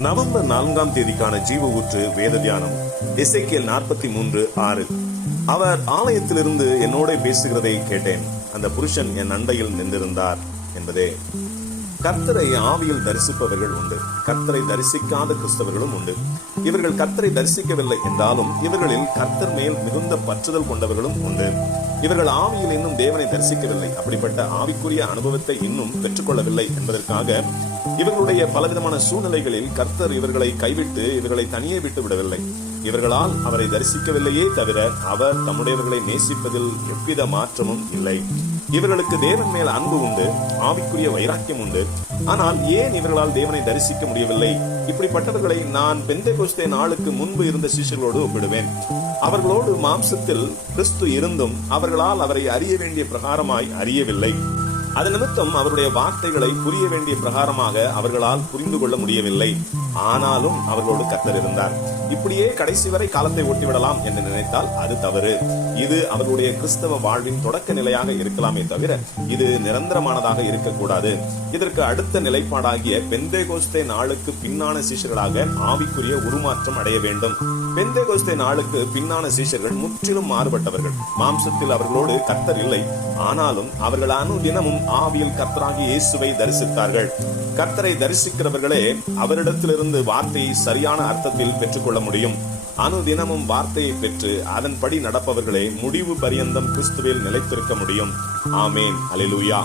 November நான்காம் தேதிக்கான ஜீவ ஊற்று வேத தியானம் இசைக்கியல் நாற்பத்தி மூன்று ஆறு அவர் ஆலயத்திலிருந்து என்னோட பேசுகிறதை கேட்டேன். அந்த புருஷன் என் அண்டையில் நின்றிருந்தார் என்பதே. கர்த்தரை ஆவியில் தரிசிப்பவர்கள் உண்டு. கர்த்தரை தரிசிக்காத கிறிஸ்தவர்களும் உண்டு. இவர்கள் கர்த்தரை தரிசிக்கவில்லை என்றாலும் இவர்களில் கர்த்தர் மேல் மிகுந்த பற்றுதல் கொண்டவர்களும் உண்டு. இவர்கள் ஆவியில் இன்னும் தேவனை தரிசிக்கவில்லை. அப்படிப்பட்ட ஆவிக்குரிய அனுபவத்தை இன்னும் பெற்றுக்கொள்ளவில்லை என்பதற்காக இவர்களுடைய பலவிதமான சூழ்நிலைகளில் கர்த்தர் இவர்களை கைவிட்டு இவர்களை தனியே விட்டு விடவில்லை. இவர்களால் அவரை தரிசிக்கவில்லையே தவிர அவர் தம்முடையவர்களை நேசிப்பதில் எவ்வித மாற்றமும் இல்லை. இவர்களுக்கு தேவன் மேல் அன்பு உண்டு ஆவிக்குரிய வைராக்கியம் உண்டு. ஆனால் ஏன் இவர்களால் தேவனை தரிசிக்க முடியவில்லை? இப்படிப்பட்டவர்களை நான் பெந்தை கோஸ்தே நாளுக்கு முன்பு இருந்த சிஷ்யர்களோடு ஒப்பிடுவேன். அவர்களோடு மாம்சத்தில் கிறிஸ்து இருந்தும் அவர்களால் அவரை அறிய வேண்டிய பிரகாரமாய் அறியவில்லை. அது நிமித்தம் அவருடைய வார்த்தைகளை புரிய வேண்டிய பிரகாரமாக அவர்களால் புரிந்து கொள்ள முடியவில்லை. ஆனாலும் அவர்களோடு கத்தர் இருந்தார். இப்படியே கடைசி வரை காலத்தை ஒட்டிவிடலாம் என்று நினைத்தால் அது தவறு. இது அவர்களுடைய கிறிஸ்தவ வாழ்வின் தொடக்க நிலையாக இருக்கலாமே தவிர இது நிரந்தரமானதாக இருக்கக்கூடாது. இதற்கு அடுத்த நிலைப்பாடாகிய பெந்தேகோஸ்தே நாளுக்கு பின்னான சீஷர்களாக ஆவிக்குரிய உருமாற்றம் அடைய வேண்டும். பெந்தேகோஸ்தே நாளுக்கு பின்னான சீஷர்கள் முற்றிலும் மாறுபட்டவர்கள். மாம்சத்தில் அவர்களோடு கத்தர் இல்லை. ஆனாலும் அவர்கள் அனுதினமும் ஆவியில் கத்தராகி இயேசுவை தரிசித்தார்கள். கத்தரை தரிசிக்கிறவர்களே அவரிடத்திலிருந்து வார்த்தையை சரியான அர்த்தத்தில் பெற்றுக்கொள்ள முடியும். அனுதினமும் வார்த்தையை பெற்று அதன்படி நடப்பவர்களே முடிவு பரியந்தம் கிறிஸ்துவில் நிலைத்திருக்க முடியும். ஆமேன். அலிலுயா